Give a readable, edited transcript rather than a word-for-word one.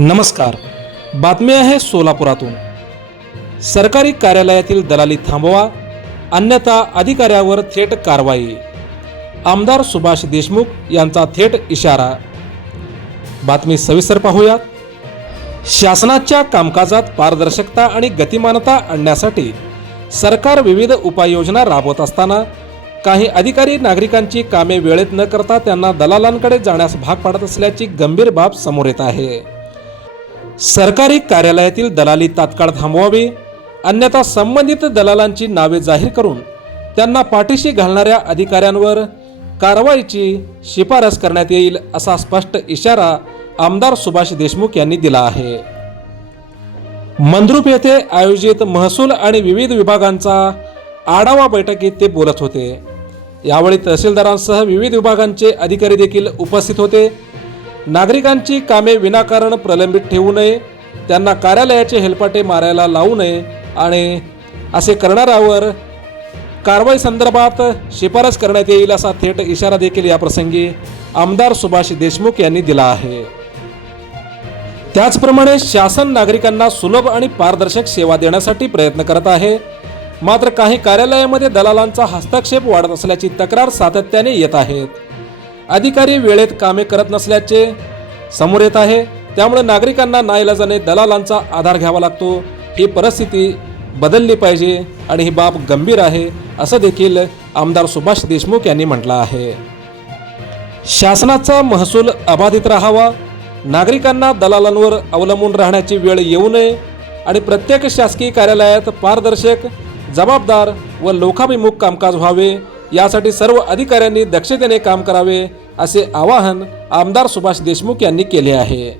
नमस्कार. बातमी आहे सोलापुरातून. सरकारी कार्यालयातील दलाली थांबवा, अन्यथा अधिकाऱ्यावर थेट कारवाई. आमदार सुभाष देशमुख यांचा थेट इशारा. बातमी सविस्तर पाहूयात. शासनाच्या कामकाजात पारदर्शकता आणि गतिमानता आणण्यासाठी सरकार विविध उपाययोजना राबवत असताना काही अधिकारी नागरिकांची कामे वेळेत न करता त्यांना दलालांकडे जाण्यास भाग पाडत असल्याची गंभीर बाब समोर येत आहे. सरकारी कार्यालयातील दलाली तात्काळ थांबवावी, अन्यथा संबंधित दलालांची नावे जाहीर करून त्यांना पाठीशी घालणाऱ्या अधिकाऱ्यांवर कारवाईची शिफारस करण्यात येईल, असा स्पष्ट इशारा आमदार सुभाष देशमुख यांनी दिला आहे. मंद्रुप येथे आयोजित महसूल आणि विविध विभागांचा आढावा बैठकीत ते बोलत होते. यावेळी तहसीलदारांसह विविध विभागांचे अधिकारी देखील उपस्थित होते. नागरिकांची कामे विनाकारण प्रलंबित ठेवू नये, त्यांना कार्यालयाचे हेलपाटे मारायला लावू नये आणि असे करणाऱ्यावर कारवाई संदर्भात शिफारस करण्यात येईल, असा थेट इशारा देखील या प्रसंगी आमदार सुभाष देशमुख यांनी दिला आहे. त्याचप्रमाणे शासन नागरिकांना सुलभ आणि पारदर्शक सेवा देण्यासाठी प्रयत्न करत आहे. मात्र काही कार्यालयामध्ये दलालांचा हस्तक्षेप वाढत असल्याची तक्रार सातत्याने येत आहेत. अधिकारी वेळेत कामे करत नसल्याचे समोर येत आहे. त्यामुळे नागरिकांना नाईलाजाने दलालांचा आधार घ्यावा लागतो. ही परिस्थिती बदलली पाहिजे आणि ही बाब गंभीर आहे, असं देखील आमदार सुभाष देशमुख यांनी म्हटलं आहे. शासनाचा महसूल अबाधित राहावा, नागरिकांना दलालांवर अवलंबून राहण्याची वेळ येऊ नये आणि प्रत्येक शासकीय कार्यालयात पारदर्शक, जबाबदार व लोकाभिमुख कामकाज व्हावे, यासाठी सर्व अधिकाऱ्यांनी दक्षतेने काम करावे, असे आवाहन आमदार सुभाष देशमुख यांनी केले आहे.